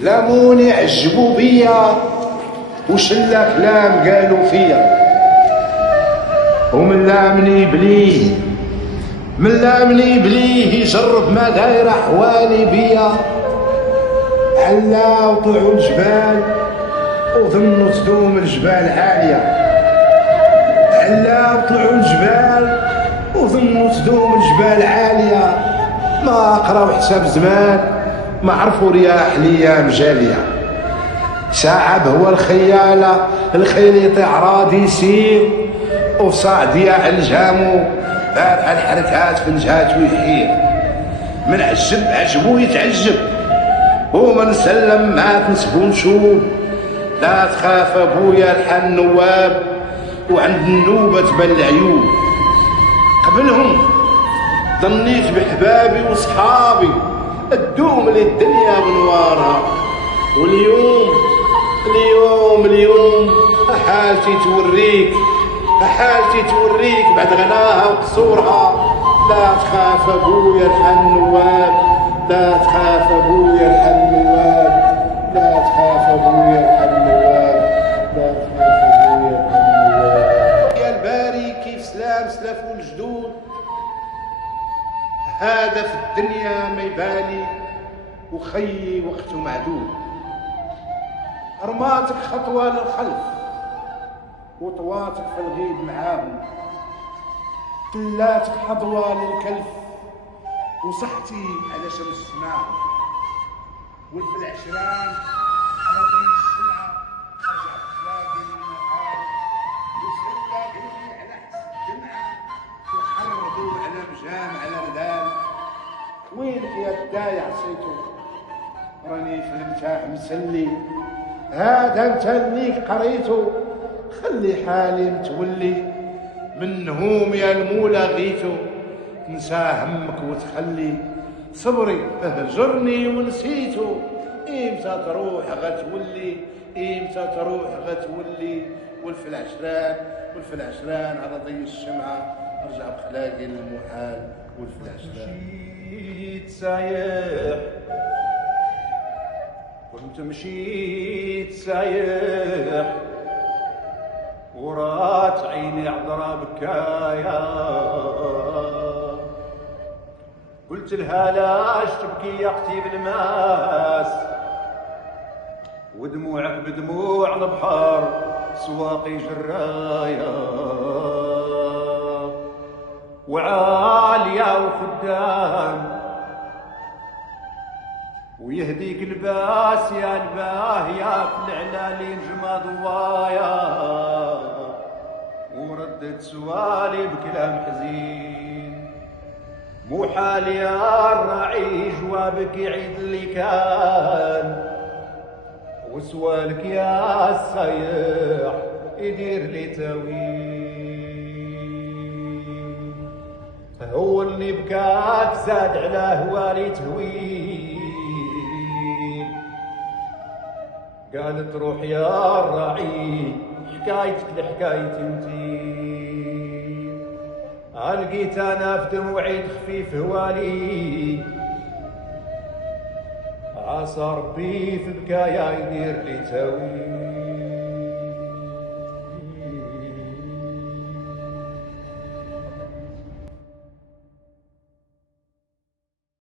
لاموني عجبوا بيا وشلا كلام قالوا فيا، ومن لامني بليه من لامني بليه يجرب ما داير احوالي بيا. علا وطلعوا الجبال وظنوا تدوم الجبال عالية، علا وطلعوا الجبال وظنوا تدوم الجبال عالية. ما قراو حساب زمان، ما عرفوا رياح ليام جالية. شعب هو الخيالة الخيل يطيع راد يسير، وصاع دياع الجامو فاتح الحركات في الجهات ويحير. من عجبو يتعجب، ومن سلم مات نسبو نشوب. لا تخاف ابويا الحن النواب، وعند النوبة تبان العيوب. قبلهم ظنيت بحبابي وصحابي الدوم للدنيا بنوارها، واليوم اليوم حالتي توريك بعد غناها وقصورها. لا تخاف ابويا الحن النواب، لا تخاف ابويا الحن النواب، لا تخاف ابويا الحن النواب، لا تخاف ابويا الحن النواب. يا الباري كيف سلفوا الجدود، هذا في الدنيا ما يبالي، وخيي وقته معدود. رماتك خطوة للخلف وطواتك في الغيب معاهم، طلاتك حظوة للكلف وصحتي على شمس معاهم. وفي العشران أرضي الشمعة أرجع تلاقي المحال، وسهلة قلبي على حس الدمعة وحرضوا على مجام على غدال. وينك يا الدايع عصيتو راني في المتاع مسلي، هذا انت اللي قريتو خلي حالي متولي. من هموم يا المولى غيتو تنسى همك وتخلي، صبري اهجرني ونسيتو. امتى تروح غتولي، امتى تروح غتولي. والفي العشران على ضي الشمعة ارجع بخلاقي للمحال. والفي العشران مشيت سايح، كنت مشيت سايح، ورات عيني عذرا بكايا. قلت لها لاش تبكي يا اختي بالماس، ودموعك بدموع البحر سواقي جرايا. وعالية وخدام ويهديك الباس يا الباهية في العلالي نجمة ضوايا. وردت سوالي بكلام حزين، مو حال يا الرعي جوابك يعيد اللي كان. وسوالك يا السيح يدير لي تاويل، هو اللي بكاك زاد على هوالي تهويل. قالت روح يا الرعي حكايتك لحكايتي انتي، لقيت انا في دموعي تخفيف هوالي. عسى ربي في بكايا يدير لي تاويل.